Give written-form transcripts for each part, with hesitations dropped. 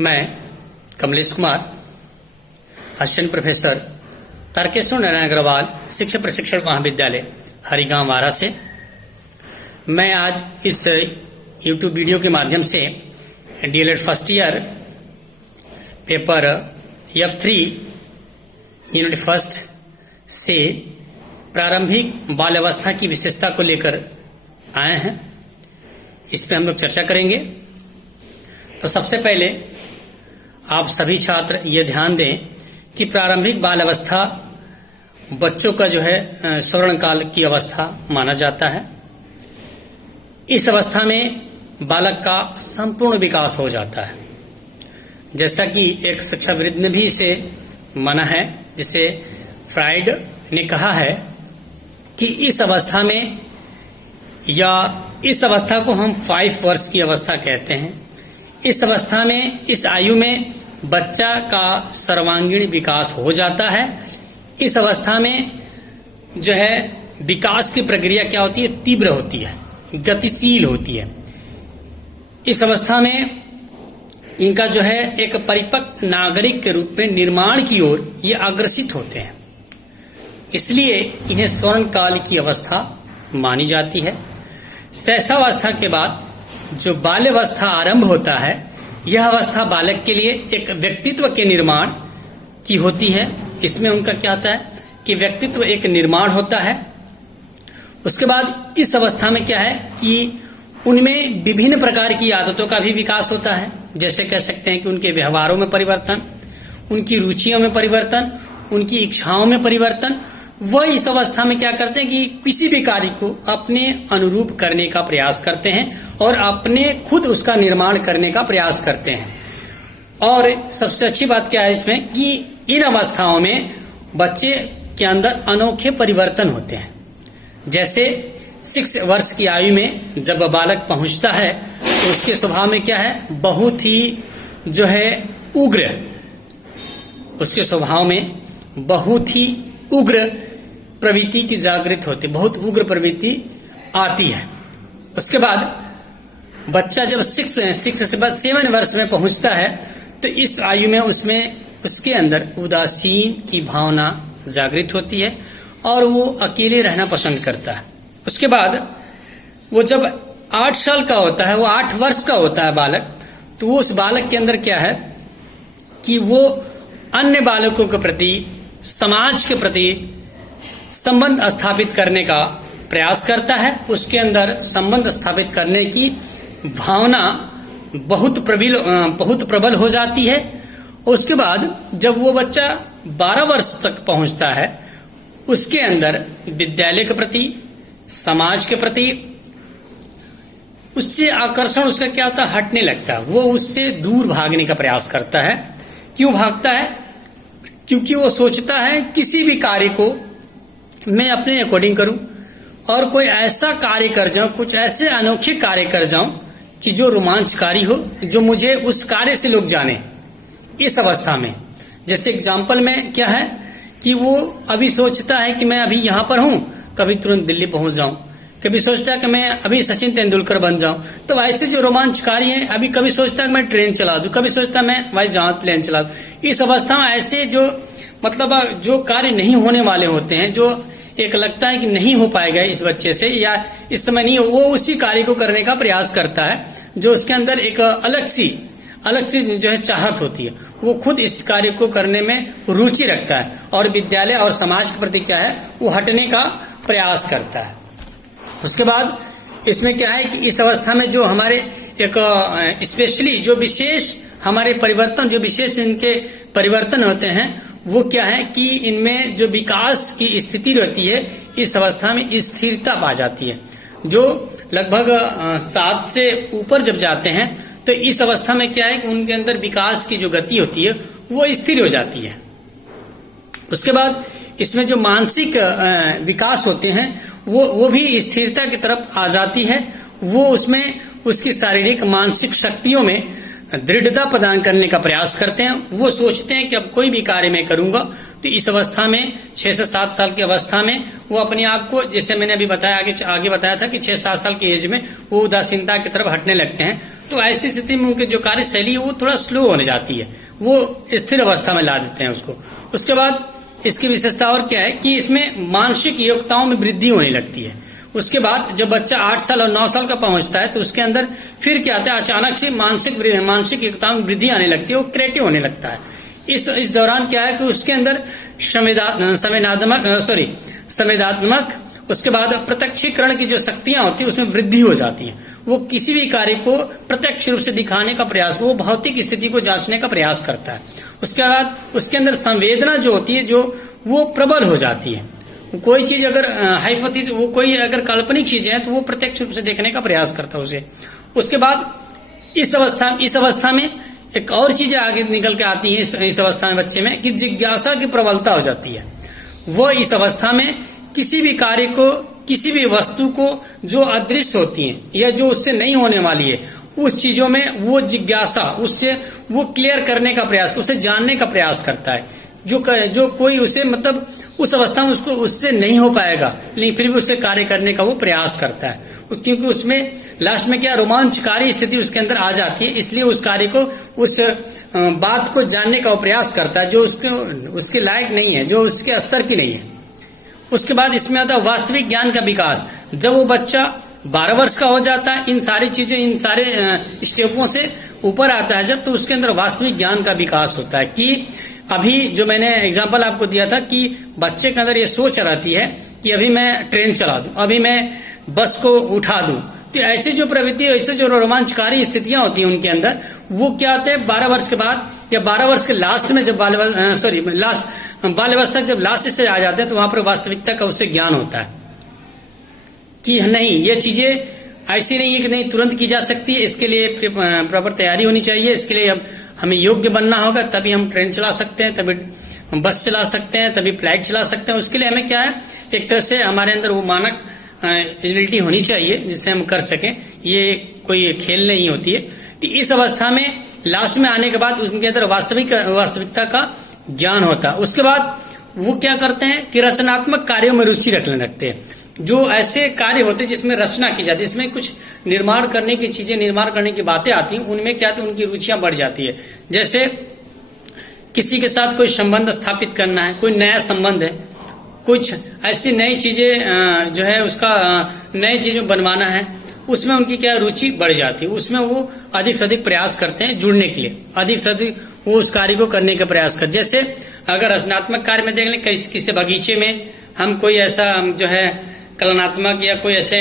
मैं Kamlesh Kumar, assistant professor Tarkeshwar Narayan Agarwal शिक्षक प्रशिक्षण महाविद्यालय हरिगांव वारा से मैं आज इस YouTube वीडियो के माध्यम से DElEd first year paper F3 unit first से प्रारंभिक बाल अवस्था की विशेषता को लेकर आए हैं। इस पे हम लोग चर्चा करेंगे। तो सबसे पहले आप सभी छात्र ये ध्यान दें कि प्रारंभिक बाल अवस्था बच्चों का जो है स्वर्ण काल की अवस्था माना जाता है। इस अवस्था में बालक का संपूर्ण विकास हो जाता है, जैसा कि एक शिक्षाविद ने भी इसे माना है, जिसे फ्राइड ने कहा है कि इस अवस्था में या इस अवस्था को हम 5 वर्ष की अवस्था कहते हैं। इस अवस्था में, इस आयु में बच्चा का सर्वांगीण विकास हो जाता है। इस अवस्था में जो है विकास की प्रक्रिया क्या होती है, तीव्र होती है, गतिशील होती है। इस अवस्था में इनका जो है एक परिपक्व नागरिक के रूप में निर्माण की ओर ये अग्रसित होते हैं, इसलिए इन्हें स्वर्ण काल की अवस्था मानी जाती है। शैशवावस्था के बाद जो बाल्यावस्था आरंभ होता है, यह अवस्था बालक के लिए एक व्यक्तित्व के निर्माण की होती है। इसमें उनका क्या होता है कि व्यक्तित्व एक निर्माण होता है। उसके बाद इस अवस्था में क्या है कि उनमें विभिन्न प्रकार की आदतों का भी विकास होता है। जैसे कह सकते हैं कि उनके व्यवहारों में परिवर्तन, उनकी रुचियों में परिवर्तन, उनकी इच्छाओं में परिवर्तन। वह इस अवस्था में क्या करते हैं कि किसी भी कार्य को अपने अनुरूप करने का प्रयास करते हैं और अपने खुद उसका निर्माण करने का प्रयास करते हैं। और सबसे अच्छी बात क्या है इसमें कि इन अवस्थाओं में बच्चे के अंदर अनोखे परिवर्तन होते हैं। जैसे 6 वर्ष की आयु में जब बालक पहुंचता है तो उसके स्वभाव में क्या है, बहुत ही जो है उग्र, उसके स्वभाव में बहुत ही उग्र प्रवृत्ति की जागृत होती, बहुत उग्र प्रवृत्ति आती है। उसके बाद बच्चा जब 6 से बाद 7 वर्ष में पहुंचता है तो इस आयु में उसके अंदर उदासीन की भावना जागृत होती है और वो अकेले रहना पसंद करता है। उसके बाद वो जब 8 साल का होता है, वो 8 वर्ष का होता है बालक, तो वो उस बालक के अंदर क्या है कि वो अन्य बालकों के प्रति, समाज के प्रति संबंध स्थापित करने का प्रयास करता है। उसके अंदर संबंध स्थापित करने की भावना बहुत प्रबल हो जाती है। उसके बाद जब वो बच्चा 12 वर्ष तक पहुंचता है, उसके अंदर विद्यालय के प्रति, समाज के प्रति उससे आकर्षण उसका क्या होता है, हटने लगता है। वो उससे दूर भागने का प्रयास करता है। क्यों भागता है? क्योंकि वो सोचता है किसी भी कार्य को मैं अपने अकॉर्डिंग करूं और कोई ऐसा कार्य कर जाऊं, कुछ ऐसे अनोखे कार्य कर जाऊं कि जो रोमांचकारी हो, जो मुझे उस कार्य से लोग जाने। इस अवस्था में जैसे एग्जाम्पल में क्या है कि वो अभी सोचता है कि मैं अभी यहां पर हूं, कभी तुरंत दिल्ली पहुंच जाऊं, कभी सोचता है कि मैं अभी सचिन तेंदुलकर बन जाऊं। तो ऐसे जो रोमांचकारी हैं, अभी कभी सोचता है कि मैं ट्रेन चला दूं, कभी सोचता है मैं भाई जहाज प्लेन चला दूं। इस अवस्था में ऐसे जो मतलब जो कार्य नहीं होने वाले होते हैं, जो एक लगता है कि नहीं हो पाएगा इस बच्चे से या इस समय नहीं हो, वो उसी कार्य को करने का प्रयास करता है, जो उसके अंदर एक अलग सी जो है चाहत होती है। वो खुद इस कार्य को करने में रुचि रखता है और विद्यालय और समाज के प्रति क्या है, वो हटने का प्रयास करता है। उसके बाद इसमें क्या है कि इस अवस्था में जो हमारे एक स्पेशली जो विशेष हमारे परिवर्तन, जो विशेष इनके परिवर्तन होते हैं, वो क्या है कि इनमें जो विकास की स्थिति रहती है, इस अवस्था में स्थिरता पा जाती है। जो लगभग 7 से ऊपर जब जाते हैं तो इस अवस्था में क्या है कि उनके अंदर विकास की जो गति होती है वो स्थिर हो जाती है। उसके बाद इसमें जो मानसिक विकास होते हैं वो भी स्थिरता की तरफ आ जाती है। वो उसमें उसकी शारीरिक मानसिक शक्तियों में दृढ़ता प्रदान करने का प्रयास करते हैं। वो सोचते हैं कि अब कोई भी कार्य मैं करूंगा तो इस अवस्था में 6 से 7 साल की अवस्था में वो अपने आप को, जैसे मैंने अभी बताया आगे बताया था कि 6-7 साल की एज में वो उदासीनता की तरफ हटने लगते हैं। तो ऐसी स्थिति में उनकी जो कार्यशैली है वो थोड़ा स्लो होने जाती है, वो स्थिर अवस्था में ला देते हैं उसको। उसके बाद इसकी विशेषता और क्या है कि इसमें मानसिक योग्यताओं में वृद्धि होने लगती है। उसके बाद जब बच्चा 8 साल और 9 साल का पहुंचता है तो उसके अंदर फिर क्या आता है, अचानक से मानसिक योग्यताओं में वृद्धि आने लगती है, वो क्रिएटिव होने लगता है। इस दौरान क्या है कि उसके अंदर संवेदनात्मक उसके बाद प्रत्यक्षीकरण की जो शक्तियां होती है उसमें वृद्धि हो जाती है। वो किसी भी कार्य को प्रत्यक्ष रूप से दिखाने का प्रयास, वो भौतिक स्थिति को जांचने का प्रयास करता है। उसके बाद उसके अंदर संवेदना जो होती है जो वो प्रबल हो जाती है। कोई चीज अगर हाइपोथेसिस, वो कोई अगर काल्पनिक चीजें हैं तो वो प्रत्यक्ष रूप से देखने का प्रयास करता है उसे। उसके बाद इस अवस्था में एक और चीज आगे निकल के आती है इस अवस्था में बच्चे में कि जिज्ञासा की प्रबलता हो जाती है। वो इस अवस्था में किसी भी कार्य को, किसी भी वस्तु को जो अदृश्य होती है या जो उससे नहीं होने वाली है, उस चीजों में वो जिज्ञासा, उससे वो क्लियर करने का प्रयास, उसे जानने का प्रयास करता है। जो कोई उसे मतलब उस अवस्था में उसको उससे नहीं हो पाएगा, लेकिन फिर भी उससे कार्य करने का वो प्रयास करता है, क्योंकि उसमें लास्ट में क्या रोमांचकारी स्थिति उसके अंदर आ जाती है। इसलिए उस कार्य को, उस बात को जानने का वो प्रयास करता है जो उसके लायक नहीं है, जो उसके स्तर की नहीं है। उसके बाद इसमें आता है वास्तविक ज्ञान का विकास। जब वो बच्चा 12 वर्ष का हो जाता है, इन सारी चीजें, इन सारे स्टेपों से ऊपर आता है जब, तो उसके अंदर वास्तविक ज्ञान का विकास होता है। कि अभी जो मैंने एग्जांपल आपको दिया था कि बच्चे के अंदर ये सोच रहती है कि अभी मैं ट्रेन चला दूं, अभी मैं बस को उठा दूं। तो ऐसी जो प्रवृत्ति, ऐसे जो रोमांचकारी स्थितियां होती हैं उनके अंदर, वो क्या होते हैं 12 वर्ष के बाद या 12 वर्ष के लास्ट में, जब बाल्यावस्था जब लास्ट से आ जाते हैं तो वहां पर वास्तविकता का उससे ज्ञान होता है कि नहीं, ये चीजें ऐसी नहीं है कि नहीं तुरंत की जा सकती है, इसके लिए प्रॉपर तैयारी होनी चाहिए, इसके लिए अब हमें योग्य बनना होगा, तभी हम ट्रेन चला सकते हैं, तभी हम बस चला सकते हैं, तभी फ्लाइट चला सकते हैं। उसके लिए हमें क्या है, एक तरह से हमारे अंदर वो मानक एबिलिटी होनी चाहिए जिससे हम कर सकें। ये कोई खेल नहीं होती है। तो इस अवस्था में लास्ट में आने के बाद उनके अंदर वास्तविकता का ज्ञान होता है। उसके बाद वो क्या करते हैं कि रचनात्मक कार्यों में रुचि रखने लगते हैं। जो ऐसे कार्य होते हैं जिसमें रचना की जाती है, इसमें कुछ निर्माण करने की चीजें, निर्माण करने की बातें आती हैं, उनमें क्या होती है, उनकी रुचियां बढ़ जाती है। जैसे किसी के साथ कोई संबंध स्थापित करना है, कोई नया संबंध है, कुछ ऐसी नई चीजें जो है उसका नई चीजें बनवाना है, उसमें उनकी क्या रुचि बढ़ जाती है। उसमें वो अधिक से अधिक प्रयास करते हैं जुड़ने के लिए, अधिक से अधिक वो उस कार्य को करने का प्रयास करते। जैसे अगर रचनात्मक कार्य में देख लें, किसी बगीचे में हम कोई ऐसा जो है कलात्मक या कोई ऐसे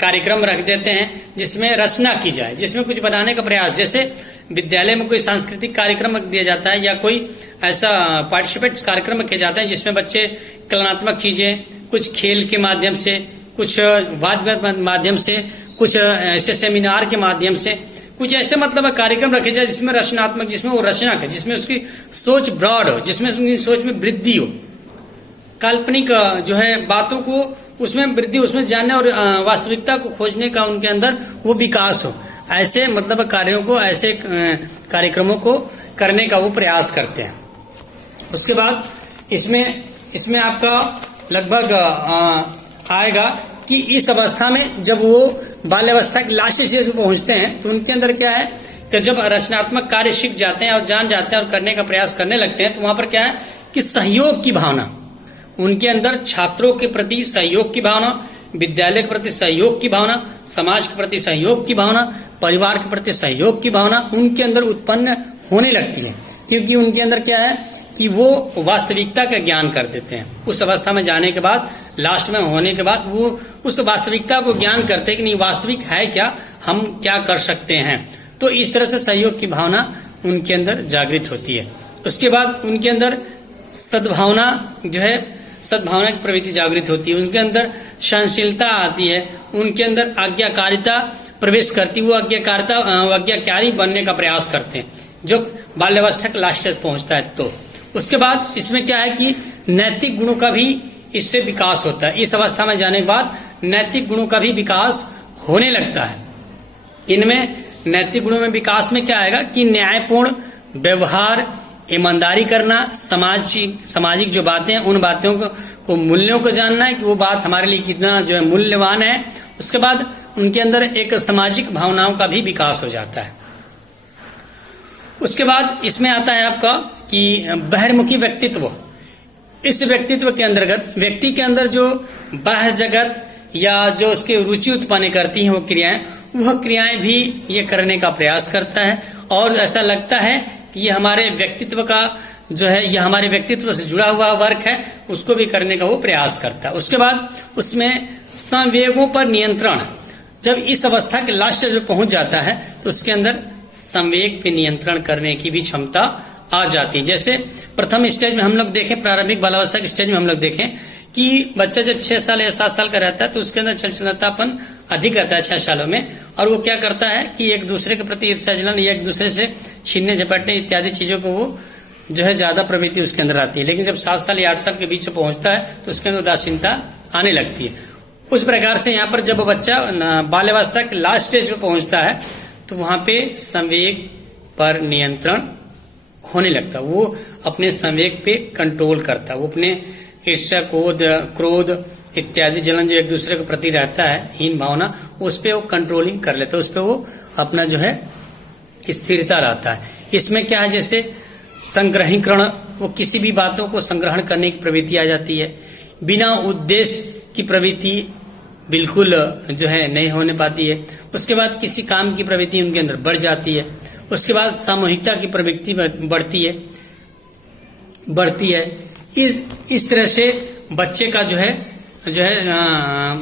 कार्यक्रम रख देते हैं जिसमें रचना की जाए, जिसमें कुछ बनाने का प्रयास। जैसे विद्यालय में कोई सांस्कृतिक कार्यक्रम दिया जाता है या कोई ऐसा पार्टिसिपेट्स कार्यक्रम किए जाते हैं जिसमें बच्चे कलात्मक चीजें, कुछ खेल के माध्यम से, कुछ वाद माध्यम से, कुछ ऐसे सेमिनार के माध्यम से, कुछ ऐसे मतलब कार्यक्रम रखे जाए जिसमें रचनात्मक, जिसमें वो रचना करे, जिसमें उसकी सोच ब्रॉड हो, जिसमें उसकी सोच में वृद्धि हो, काल्पनिक जो है बातों को उसमें वृद्धि, उसमें जानने और वास्तविकता को खोजने का उनके अंदर वो विकास हो। ऐसे मतलब कार्यों को, ऐसे कार्यक्रमों को करने का वो प्रयास करते हैं। उसके बाद इसमें आपका लगभग आएगा कि इस अवस्था में जब वो बाल्यावस्था की लास्ट स्टेज में पहुंचते हैं तो उनके अंदर क्या है कि जब रचनात्मक कार्य सीख जाते हैं और जान जाते हैं और करने का प्रयास करने लगते हैं, तो वहां पर क्या है कि सहयोग की भावना उनके अंदर, छात्रों के प्रति सहयोग की भावना, विद्यालय के प्रति सहयोग की भावना, समाज के प्रति सहयोग की भावना, परिवार के प्रति सहयोग की भावना उनके अंदर उत्पन्न होने लगती है। क्योंकि उनके अंदर क्या है कि वो वास्तविकता का ज्ञान कर देते हैं। उस अवस्था में जाने के बाद, लास्ट में होने के बाद वो उस वास्तविकता को ज्ञान करते हैं कि नहीं वास्तविक है क्या, हम क्या कर सकते हैं। तो इस तरह से सहयोग की भावना उनके अंदर जागृत होती है। उसके बाद उनके अंदर सद्भावना जो है, सद्भावना की प्रवृत्ति जागृत होती है। उनके अंदर सहनशीलता आती है, उनके अंदर आज्ञाकारिता प्रवेश करती है। वो आज्ञाकारी बनने का प्रयास करते हैं जब बाल्यावस्था के लास्ट तक पहुंचता है। तो उसके बाद इसमें क्या है कि नैतिक गुणों का भी इससे विकास होता है। इस अवस्था में जाने के बाद नैतिक गुणों का भी विकास होने लगता है। इनमें नैतिक गुणों में विकास में क्या आएगा कि न्यायपूर्ण व्यवहार, ईमानदारी करना, सामाजिक जो बातें हैं उन बातों को मूल्यों को जानना है कि वो बात हमारे लिए कितना जो है मूल्यवान है। उसके बाद उनके अंदर एक सामाजिक भावनाओं का भी विकास हो जाता है। उसके बाद इसमें आता है आपका कि बहिर्मुखी व्यक्तित्व। इस व्यक्तित्व के अंतर्गत व्यक्ति के अंदर जो बाह्य जगत या जो उसके रुचि उत्पन्न करती हैं वह क्रियाएं भी ये करने का प्रयास करता है और ऐसा लगता है कि ये हमारे व्यक्तित्व का जो है यह हमारे व्यक्तित्व से जुड़ा हुआ वर्क है, उसको भी करने का वो प्रयास करता है। उसके बाद उसमें संवेगों पर नियंत्रण, जब इस अवस्था के लास्ट स्टेज में पहुंच जाता है तो उसके अंदर संवेग पे नियंत्रण करने की भी क्षमता आ जाती है। जैसे प्रथम स्टेज में हम लोग देखें, प्रारंभिक बालावस्था के स्टेज में हम लोग देखें कि बच्चा जब 6 साल या 7 साल का रहता है तो उसके अंदर चंचलतापन अधिक रहता है 6 सालों में, और वो क्या करता है कि एक दूसरे के प्रति ईर्ष्या जलन या एक दूसरे से छीनने झपटने इत्यादि चीजों को वो जो है ज्यादा प्रवृत्ति उसके अंदर आती है। लेकिन जब 7 साल या 8 साल के बीच में पहुंचता है तो उसके अंदर उदासीनता आने लगती है। उस प्रकार से यहाँ पर जब बच्चा बाल्यावस्था के लास्ट स्टेज में पहुंचता है तो वहां पे संवेग पर नियंत्रण होने लगता है, वो अपने संवेग पे कंट्रोल करता है, वो अपने ईर्ष्या क्रोध इत्यादि जलन जो एक दूसरे के प्रति रहता है, हीन भावना, उस पे वो कंट्रोलिंग कर लेता है, उस पे वो अपना जो है स्थिरता रहता है। इसमें क्या है, जैसे संग्रहीकरण, वो किसी भी बातों को संग्रहण करने की प्रवृत्ति आ जाती है। बिना उद्देश्य की प्रवृत्ति बिल्कुल जो है नहीं होने पाती है। उसके बाद किसी काम की प्रवृत्ति उनके अंदर बढ़ जाती है। उसके बाद सामूहिकता की प्रवृत्ति बढ़ती है। इस तरह से बच्चे का जो है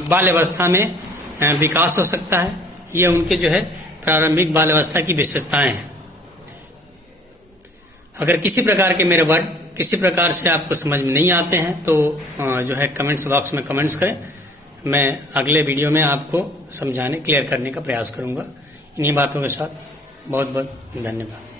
बाल्यावस्था में विकास हो सकता है। ये उनके जो है प्रारंभिक बाल्यावस्था की विशेषताएं हैं। अगर किसी प्रकार के मेरे वर्ड किसी प्रकार से आपको समझ में नहीं आते हैं तो जो है कमेंट्स बॉक्स में कमेंट्स करें, मैं अगले वीडियो में आपको समझाने क्लियर करने का प्रयास करूंगा। इन्हीं बातों के साथ बहुत बहुत धन्यवाद।